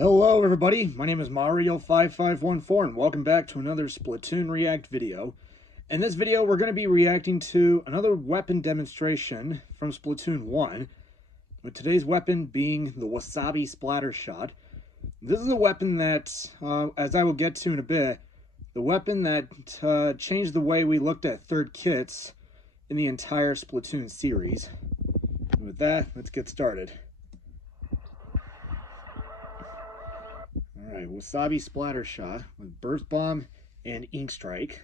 Hello everybody, my name is Mario5514 and welcome back to another Splatoon React video. In this video we're going to be reacting to another weapon demonstration from Splatoon 1, with today's weapon being the Wasabi Splattershot. This is a weapon that, as I will get to in a bit, the weapon that changed the way we looked at third kits in the entire Splatoon series. And with that, let's get started. Alright, Wasabi Splattershot with Burst Bomb and Ink Strike.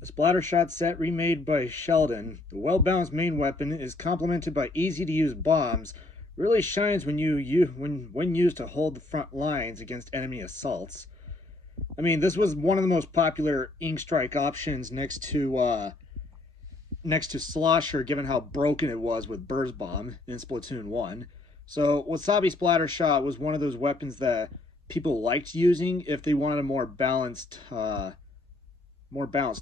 The Splattershot set remade by Sheldon, the well-balanced main weapon is complemented by easy-to-use bombs, really shines when used to hold the front lines against enemy assaults. I mean, this was one of the most popular Ink Strike options next to Slosher, given how broken it was with Burst Bomb in Splatoon 1. So Wasabi Splattershot was one of those weapons that people liked using if they wanted a more balanced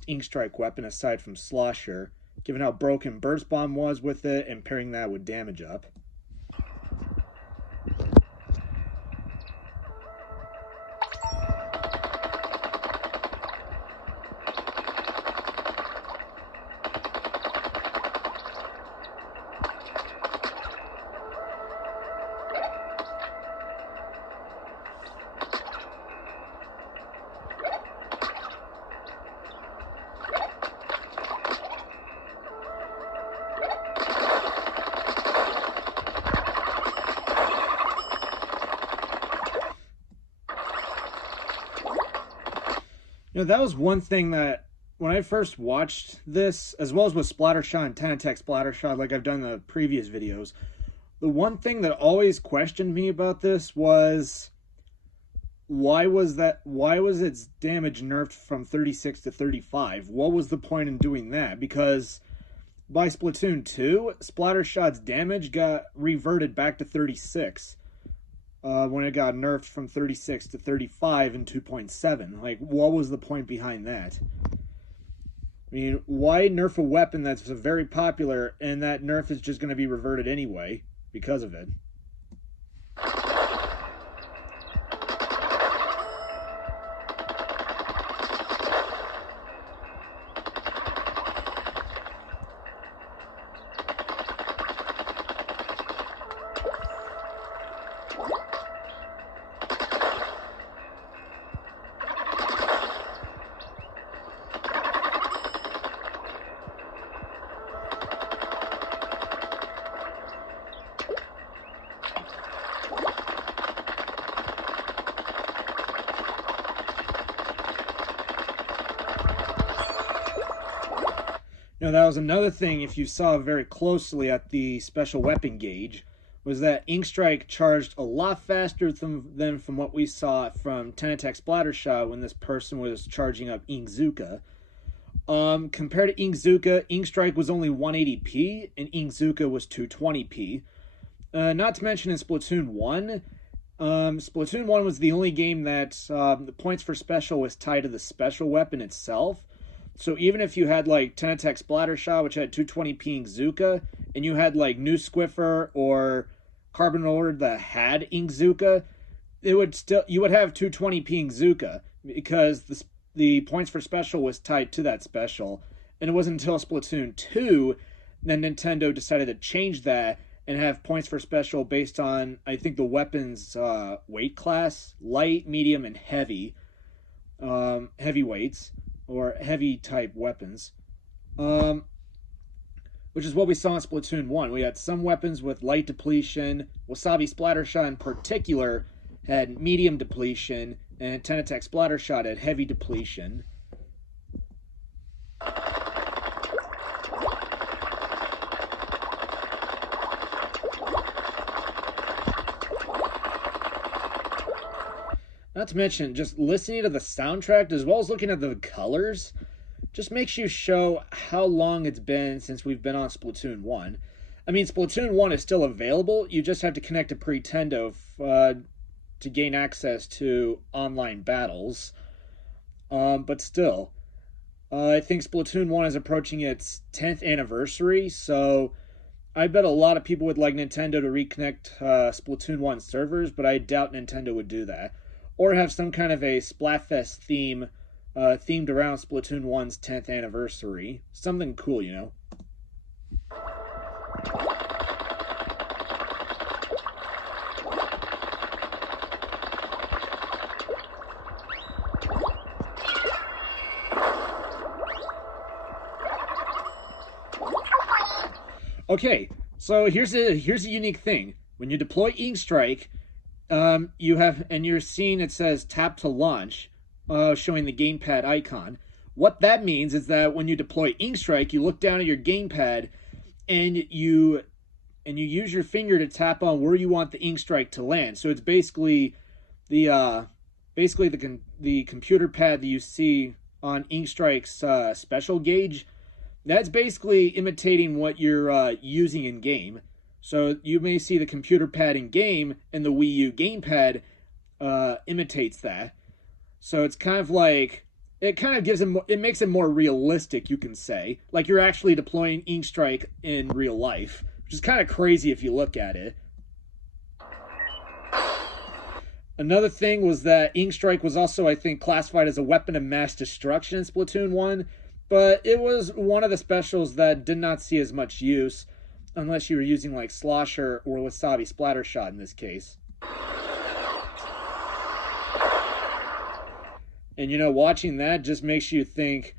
Ink Strike weapon aside from Slosher, given how broken Burst Bomb was with it and pairing that with Damage Up. You know, that was one thing that, when I first watched this, as well as with Splattershot and 10 Attack Splattershot, like I've done in the previous videos, the one thing that always questioned me about this was, why was its damage nerfed from 36 to 35? What was the point in doing that? Because by Splatoon 2, Splattershot's damage got reverted back to 36. When it got nerfed from 36 to 35 in 2.7. Like, what was the point behind that? I mean, why nerf a weapon that's very popular and that nerf is just going to be reverted anyway because of it? You know, that was another thing, if you saw very closely at the special weapon gauge, was that Ink Strike charged a lot faster than from what we saw from 10 Attack Splattershot when this person was charging up Inkzooka. Compared to Inkzooka, Ink Strike was only 180p and Inkzooka was 220p. Not to mention in Splatoon 1, Splatoon 1 was the only game that the points for special was tied to the special weapon itself. So even if you had like 10 Attack Splattershot, which had 220p Inkzooka, and you had like New Squiffer or Carbon Orb that had Inkzooka, you would have 220p Inkzooka because the points for special was tied to that special. And it wasn't until Splatoon 2 that Nintendo decided to change that and have points for special based on, I think, the weapon's weight class: light, medium, and heavy. Heavyweights, or heavy type weapons, which is what we saw in Splatoon 1. We had some weapons with light depletion. Wasabi Splattershot in particular had medium depletion, and 10 Attack Splattershot had heavy depletion. Not to mention, just listening to the soundtrack as well as looking at the colors just makes you show how long it's been since we've been on Splatoon 1. I mean, Splatoon 1 is still available. You just have to connect to Pretendo to gain access to online battles. But still, I think Splatoon 1 is approaching its 10th anniversary, so I bet a lot of people would like Nintendo to reconnect Splatoon 1 servers, but I doubt Nintendo would do that. Or have some kind of a Splatfest theme themed around Splatoon 1's 10th anniversary. Something cool, you know? Okay, so here's a unique thing. When you deploy Ink Strike, you have and you're seeing it says tap to launch, showing the gamepad icon. What that means is that when you deploy Ink Strike, you look down at your gamepad and you use your finger to tap on where you want the Ink Strike to land. So it's basically the the computer pad that you see on Ink Strike's special gauge. That's basically imitating what you're using in game. So you may see the computer pad in game, and the Wii U gamepad imitates that. So it's kind of like it kind of it makes it more realistic, you can say, like you're actually deploying Ink Strike in real life, which is kind of crazy if you look at it. Another thing was that Ink Strike was also, I think, classified as a weapon of mass destruction in Splatoon 1, but it was one of the specials that did not see as much use, unless you were using like Slosher or Wasabi Splattershot in this case. And you know, watching that just makes you think,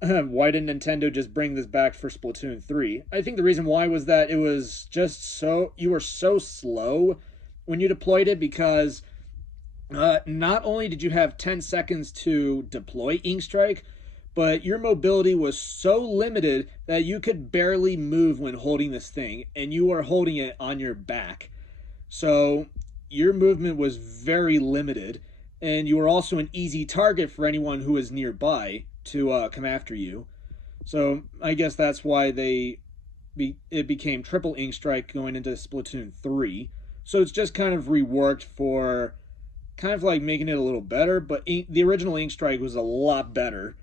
why didn't Nintendo just bring this back for Splatoon 3? I think the reason why was that it was just you were so slow when you deployed it, because not only did you have 10 seconds to deploy Ink Strike, but your mobility was so limited that you could barely move when holding this thing, and you are holding it on your back. So your movement was very limited, and you were also an easy target for anyone who was nearby to come after you. So I guess that's why it became triple Ink Strike going into Splatoon 3. So it's just kind of reworked for kind of like making it a little better, but the original Ink Strike was a lot better.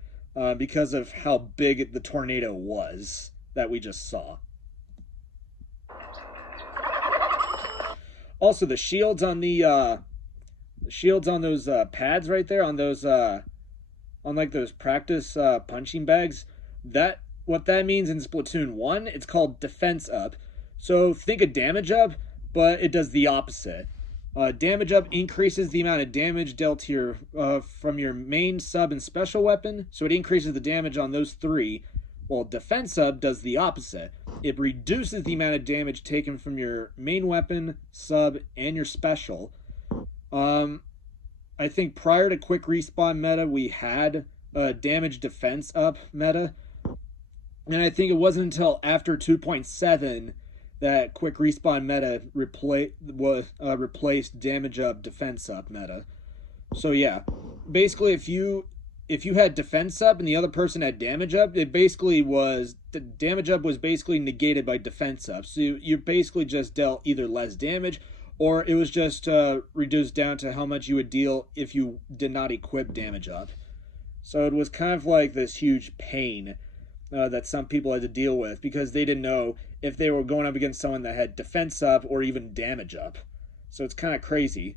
Because of how big the tornado was that we just saw. Also, the shields on those pads right there, on those on like those practice punching bags, what that means in Splatoon 1, it's called defense up. So think of damage up, but it does the opposite. Damage up increases the amount of damage dealt to your from your main, sub, and special weapon, so it increases the damage on those three. While defense up does the opposite. It reduces the amount of damage taken from your main weapon, sub, and your special. I think prior to quick respawn meta, we had a damage defense up meta, and I think it wasn't until after 2.7 that quick respawn meta replaced damage up, defense up meta. So yeah, basically if you had defense up and the other person had damage up, the damage up was basically negated by defense up. So you basically just dealt either less damage, or it was just reduced down to how much you would deal if you did not equip damage up. So it was kind of like this huge pain that some people had to deal with, because they didn't know if they were going up against someone that had defense up or even damage up. So it's kind of crazy.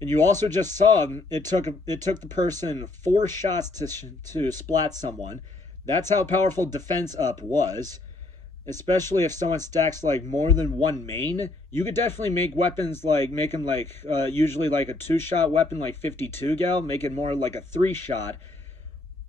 And you also just saw it took the person 4 shots to splat someone. That's how powerful defense up was. Especially if someone stacks like more than one main, you could definitely make weapons like make them like usually like a 2-shot weapon like 52 gal, make it more like a 3-shot,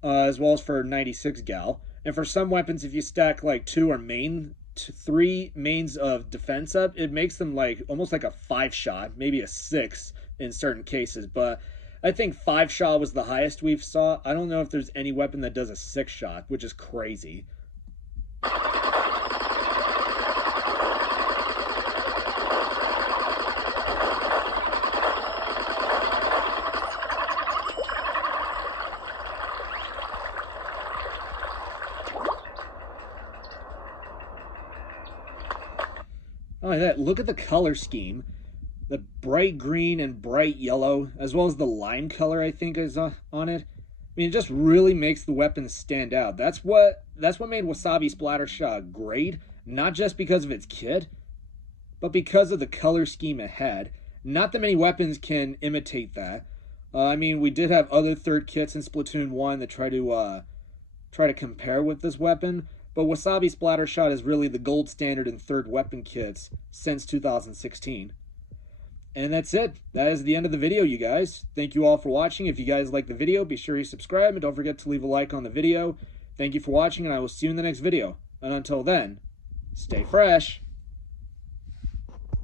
as well as for 96 gal. And for some weapons, if you stack like 3 mains of defense up, it makes them like almost like a 5-shot, maybe a 6 in certain cases. But I think 5-shot was the highest we've saw. I don't know if there's any weapon that does a 6-shot, which is crazy. Oh, look at the color scheme. The bright green and bright yellow, as well as the lime color, I think, is on it. I mean, it just really makes the weapons stand out. That's what made Wasabi Splattershot great, not just because of its kit, but because of the color scheme it had. Not that many weapons can imitate that. I mean, we did have other third kits in Splatoon 1 that try to compare with this weapon, but Wasabi Splattershot is really the gold standard in third weapon kits since 2016. And that's it. That is the end of the video, you guys. Thank you all for watching. If you guys like the video, be sure you subscribe and don't forget to leave a like on the video. Thank you for watching, and I will see you in the next video. And until then, stay fresh.